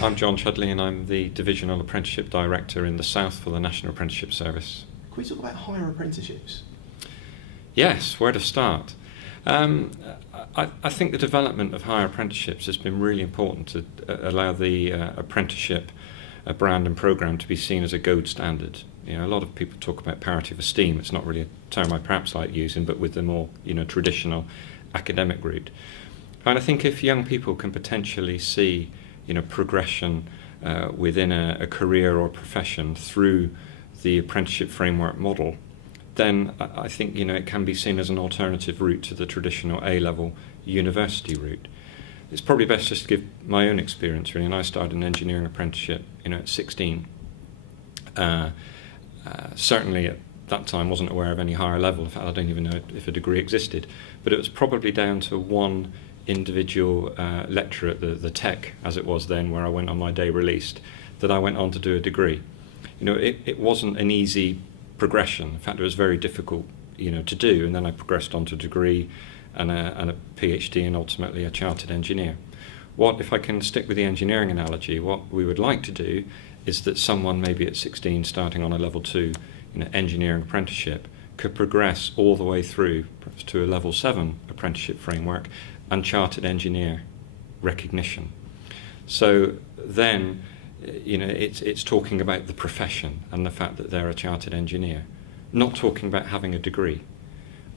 I'm John Chudley, and I'm the Divisional Apprenticeship Director in the South for the National Apprenticeship Service. Can we talk about higher apprenticeships? Yes, where to start? I think the development of higher apprenticeships has been really important to allow the apprenticeship brand and programme to be seen as a gold standard. A lot of people talk about parity of esteem. It's not really a term I perhaps like using, but with the more traditional academic route. And I think if young people can potentially see progression within a career or profession through the apprenticeship framework model, then I think it can be seen as an alternative route to the traditional A-level university route. It's probably best just to give my own experience, really. And I started an engineering apprenticeship at 16. Certainly at that time wasn't aware of any higher level. In fact, I don't even know if a degree existed. But it was probably down to one individual lecturer at the tech, as it was then, where I went on my day released, that I went on to do a degree. It wasn't an easy progression. In fact, it was very difficult to do, and then I progressed on to a degree and a PhD and ultimately a chartered engineer. If I can stick with the engineering analogy, what we would like to do is that someone maybe at 16 starting on a level 2 engineering apprenticeship could progress all the way through perhaps to a level 7 apprenticeship framework and chartered engineer recognition. So then it's talking about the profession and the fact that they're a chartered engineer, not talking about having a degree.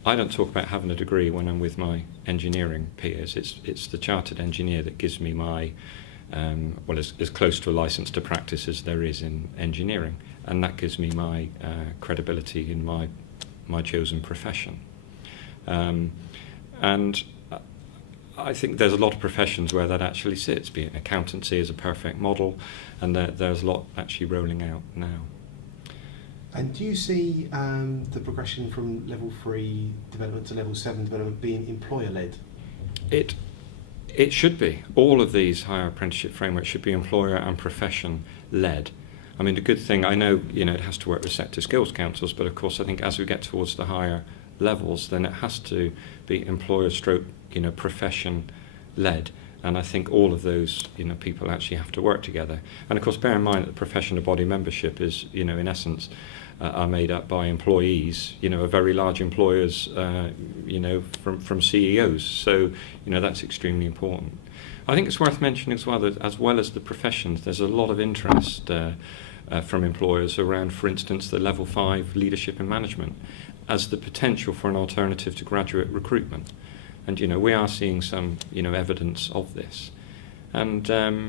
I don't talk about having a degree when I'm with my engineering peers. It's the chartered engineer that gives me my as close to a license to practice as there is in engineering, and that gives me my credibility in my chosen profession. And I think there's a lot of professions where that actually sits, be it accountancy is a perfect model, and there's a lot actually rolling out now. And do you see the progression from level 3 development to level 7 development being employer-led? It should be. All of these higher apprenticeship frameworks should be employer and profession-led. I mean, the good thing, I know it has to work with sector skills councils, but of course I think as we get towards the higher levels, then it has to be employer-stroke profession-led. And I think all of those people actually have to work together. And of course, bear in mind that the professional body membership is in essence are made up by employees, of very large employers, from CEOs. So that's extremely important. I think it's worth mentioning as well that as well as the professions, there's a lot of interest from employers around, for instance, the level 5 leadership and management as the potential for an alternative to graduate recruitment. And we are seeing some evidence of this, and the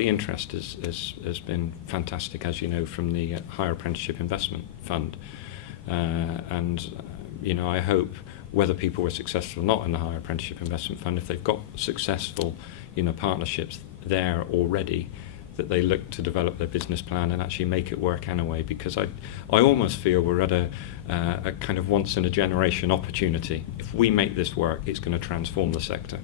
interest has been fantastic, as from the Higher Apprenticeship Investment Fund, and I hope, whether people were successful or not in the Higher Apprenticeship Investment Fund, if they've got successful partnerships there already, that they look to develop their business plan and actually make it work anyway, because I almost feel we're at a kind of once in a generation opportunity. If we make this work, it's going to transform the sector.